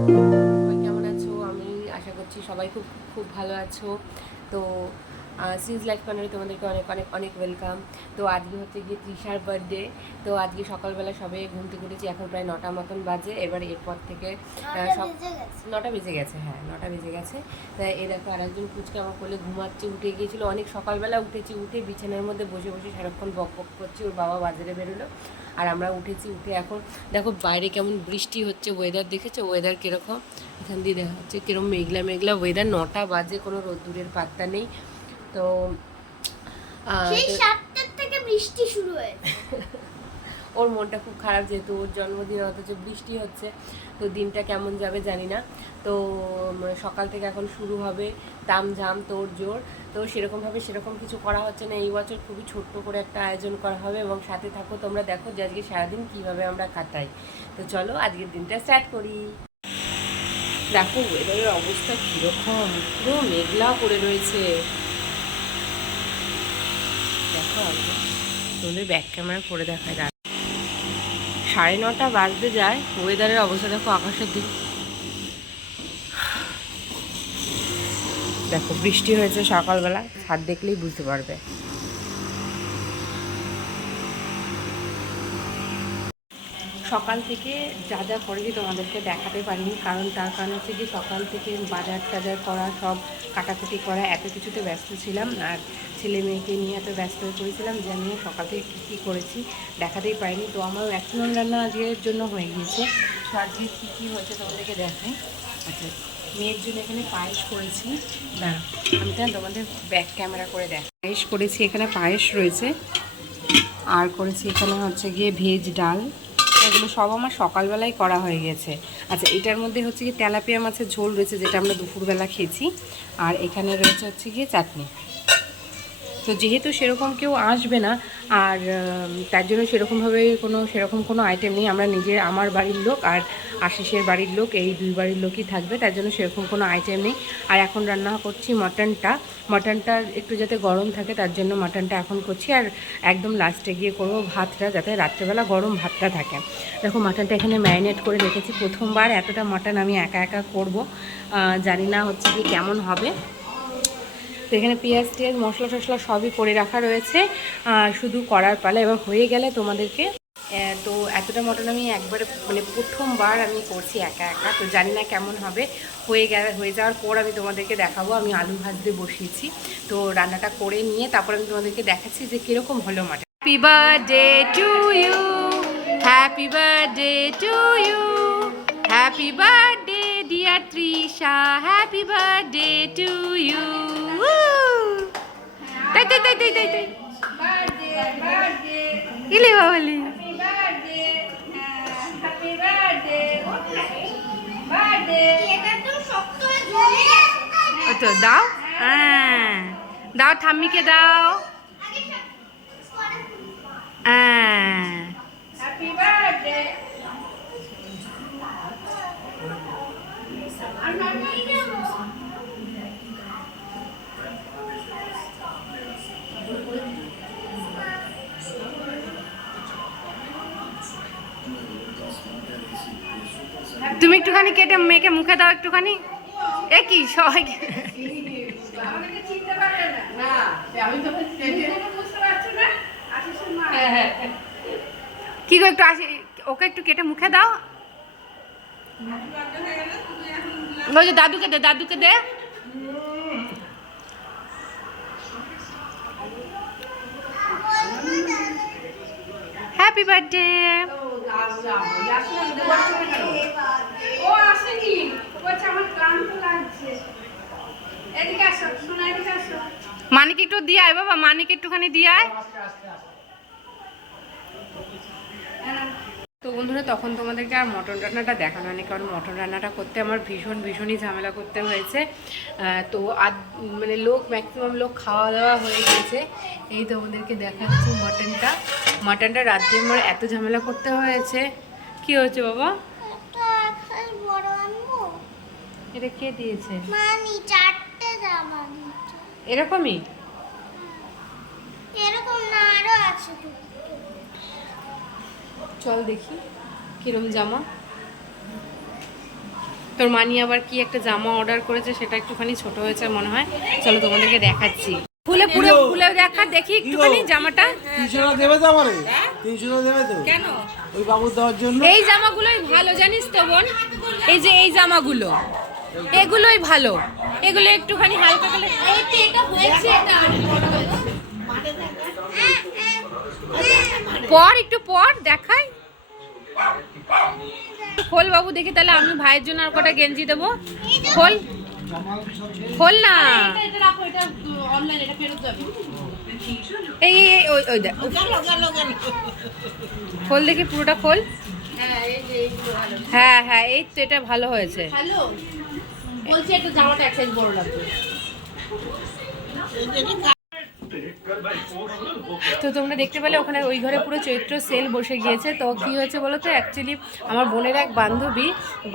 সবাই কেমন আছো? আমি আশা করছি সবাই খুব খুব ভালো আছো। তো সিন্স লাইফ কর্নারে তোমাদেরকে অনেক অনেক অনেক ওয়েলকাম। তো আজকে হচ্ছে গিয়ে তৃষার বার্থডে। তো আজকে সকালবেলা সবে ঘুম থেকে উঠেছি, এখন প্রায় 9টা মতন বাজে। এবার এরপর থেকে সব 9টা বেজে গেছে, হ্যাঁ 9টা বেজে গেছে। তাই এই দেখো আর একজন কুচকে আমার কোলে ঘুমাচ্ছে, উঠে গিয়েছিলো অনেক সকালবেলা উঠেছি, উঠে বিছানার মধ্যে বসে বসে সারাক্ষণ বক বক করছি। ওর বাবা বাজারে বেরোলো আর আমরা উঠেছি, উঠে এখন দেখো বাইরে কেমন বৃষ্টি হচ্ছে। ওয়েদার দেখেছো ওয়েদার কীরকম? এখান দিয়ে দেখা হচ্ছে কীরকম মেঘলা মেঘলা ওয়েদার। 9টা বাজে, কোনো রোদ্দুরের পাত্তা নেই। তো সেই 7টার থেকে বৃষ্টি শুরু হয়েছে। ওর মনটা খুব খারাপ, যেহেতু ওর জন্মদিন অথচ বৃষ্টি হচ্ছে। তো দিনটা কেমন যাবে জানি না। তো সকাল থেকে এখন শুরু হবে তামঝাম তোড় জোর। তো সেরকম কিছু করা হচ্ছে না এই বছর। খুবই ছোট্ট করে একটা আয়োজন করা হবে এবং সাথে থাকো তোমরা, দেখো যে আজকে সারাদিন কীভাবে আমরা কাটাই। তো চলো আজকের দিনটা স্টার্ট করি। দেখো ওয়েদারের অবস্থা কীরকম, পুরো মেঘলা করে রয়েছে। দেখো আজকে তোমাদের ব্যাক ক্যামেরা করে দেখায়। 9:30 বাজতে যায়, ওয়েদারের অবস্থা দেখো, আকাশের দিক দেখো। বৃষ্টি হয়েছে সকালবেলা, ছাদ দেখলেই বুঝতে পারবে। সকাল থেকে যা যা করেছি তোমাদেরকে দেখাতে পারিনি, কারণ তার কারণ হচ্ছে কি সকাল থেকে বাজার টাজার করা, সব কাটাকুটি করা, এত কিছুতে ব্যস্ত ছিলাম। আর ছেলে মেয়েকে নিয়ে এত ব্যস্ত হয়ে পড়েছিলাম যে আমি সকাল থেকে কী কী করেছি দেখাতেই পারিনি। তো আমার ম্যাক্সিমাম রান্না আজকের জন্য হয়ে গিয়েছে। তো আজকে কী কী হয়েছে তোমাদেরকে দেখাই। আচ্ছা, মেয়ের জন্য এখানে পায়েস করেছি। না, আমি তো তোমাদের ব্যাক ক্যামেরা করে পায়েস করেছি, এখানে পায়েস রয়েছে। আর করেছি এখানে হচ্ছে গিয়ে ভেজ ডাল। এগুলো সব আমার সকালবেলায় করা হয়ে গেছে। আচ্ছা, এটার মধ্যে হচ্ছে গিয়ে তেলাপিয়া মাছের ঝোল রয়েছে, যেটা আমরা দুপুরবেলা খেয়েছি। আর এখানে রয়েছে হচ্ছে গিয়ে চাটনি। তো যেহেতু সেরকম কেউ আসবে না, আর তার জন্য সেরকম কোনো আইটেম নেই। আমরা আমার বাড়ির লোক আর আশিসের বাড়ির লোক, এই দুই বাড়ির লোকই থাকবে, তার জন্য সেরকম কোনো আইটেম নেই। আর এখন রান্না করছি মাটনটা একটু যাতে গরম থাকে, তার জন্য মাটনটা এখন করছি। আর একদম লাস্টে গিয়ে করবো ভাতটা, যাতে রাত্রেবেলা গরম ভাতটা থাকে। দেখো মাটনটা এখানে ম্যারিনেট করে রেখেছি। প্রথমবার এতটা মাটন আমি একা একা করবো, জানি না হচ্ছে কি কেমন হবে। তো এখানে পেঁয়াজ টিয়াজ মশলা টশলা সবই করে রাখা রয়েছে, শুধু করার পালা। এবার হয়ে গেলে তোমাদেরকে, তো এতটা মটন আমি একবারে মানে প্রথমবার আমি করছি একা একা, তো জানি না কেমন হবে। হয়ে যাওয়ার পর আমি তোমাদেরকে দেখাবো। আমি আলু ভাজতে বসিয়েছি, তো রান্নাটা করে নিয়ে তারপর আমি তোমাদেরকে দেখাচ্ছি যে কীরকম হলো mutton. Happy birthday to you, happy birthday to you, happy birthday dear Trisha, happy birthday to you. তাই তাই তাই তাই তাই তাই ইলি বাবলি তো দাও, হ্যাঁ দাও, ঠাম্মিকে দাও, হ্যাঁ। তুমি একটুখানি কেটে মেয়েকে মুখে দাও একটুখানি। এ কি সবাই কি গো, একটু আসি, ওকে একটু কেটে মুখে দাও। ওই যে দাদুকে দে, দাদুকে দে। Happy birthday. মানিক একটু দিয়ে আয় বাবা, মানিক একটুখানি দিয়ে আয়। তো বন্ধুরা, তখন তোমাদেরকে আর মটন রান্নাটা দেখানো হয়নি, কারণ মটন রান্নাটা করতে আমার ভীষণই ঝামেলা করতে হয়েছে। তো মানে ম্যাক্সিমাম লোক খাওয়া দাওয়া হয়ে গেছে। এই তোমাদেরকে দেখাচ্ছি মাটনটা রাত্রে আমার এত ঝামেলা করতে হয়েছে। কি হয়েছে বাবা? এটা কে দিয়েছে? এরকমই, চল দেখি কিরম জামা। তোর মানি আবার কি একটা জামা অর্ডার করেছে, সেটা একটুখানি ছোট হয়েছে মনে হয়। চলো তোমাদেরকে দেখাচ্ছি, খুলে পুরো খুলে দেখা, দেখি একটুখানি জামাটা। 300 টাকা দেবে তো আমারে? 300 টাকা দেবে তো? কেন? ওই বাবুর দেওয়ার জন্য। এই জামাগুলোই ভালো জানিস তো বোন, এই যে এই জামাগুলো এগুলোই ভালো, এগুলো একটুখানি হালকা কালার। এটা হয়েছে, এটা পর একটু পর দেখাই। খোল বাবু দেখি, তাহলে আমি ভাইয়ের জন্য আর কটা গেঞ্জি দেবো। খোল খোল না, এই এই ওই ওই দেখ, খোল দেখি পুরোটা খোল। হ্যাঁ হ্যাঁ, এই তো এটা ভালো হয়েছে। বলছি একটা জামাটা এক সাইজ বড় লাগবে। তো তোমরা দেখতে পেলে ওখানে ওই ঘরে পুরো চৈত্র সেল বসে গিয়েছে। তো কী হয়েছে বলো তো, অ্যাকচুয়ালি আমার বোনের এক বান্ধবী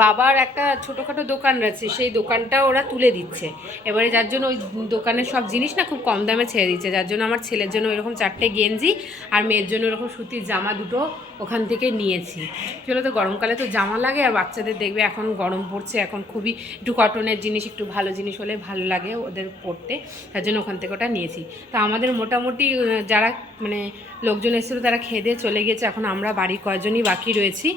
বাবার একটা ছোটোখাটো দোকান রয়েছে, সেই দোকানটা ওরা তুলে দিচ্ছে। এবারে যার জন্য ওই দোকানের সব জিনিস না খুব কম দামে ছেড়ে দিচ্ছে, যার জন্য আমার ছেলের জন্য ওইরকম 4টে গেঞ্জি আর মেয়ের জন্য ওরকম সুতির জামা দুটো ওখান থেকে নিয়েছি। কী হলো তো, গরমকালে তো জামা লাগে, আর বাচ্চাদের দেখবে এখন গরম পড়ছে, এখন খুবই একটু কটনের জিনিস, একটু ভালো জিনিস হলে ভালো লাগে ওদের পরতে, তার জন্য ওখান থেকে ওটা নিয়েছি। তো আমাদের মোটামুটি যারা মানে লোকজন এসেছিলো তারা খেয়ে দিয়ে চলে গেছে, এখন আমরা বাড়ির কয়েকজনই বাকি রয়েছি।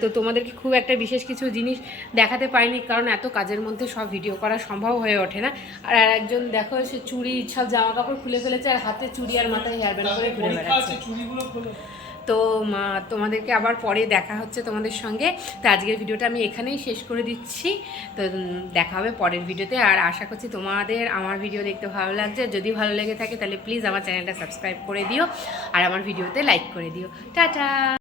তো তোমাদেরকে খুব একটা বিশেষ কিছু জিনিস দেখাতে পারিনি, কারণ এত কাজের মধ্যে সব ভিডিও করা সম্ভব হয়ে ওঠে না। আর একজন দেখো, সে চুড়ি সব জামা কাপড় খুলে ফেলেছে, আর হাতে চুড়ি আর মাথায় হেয়ার ব্যান্ড করে ঘুরে বেড়াচ্ছে। তো তোমাদেরকে আবার পরে দেখা হচ্ছে তোমাদের সঙ্গে। তো আজকের ভিডিওটা আমি এখানেই শেষ করে দিচ্ছি। তো দেখা হবে পরের ভিডিওতে, আর আশা করছি তোমাদের আমার ভিডিও দেখতে ভালো লাগছে। যদি ভালো লেগে থাকে তাহলে প্লিজ আমার চ্যানেলটা সাবস্ক্রাইব করে দিও, আর আমার ভিডিওতে লাইক করে দিও। টাটা।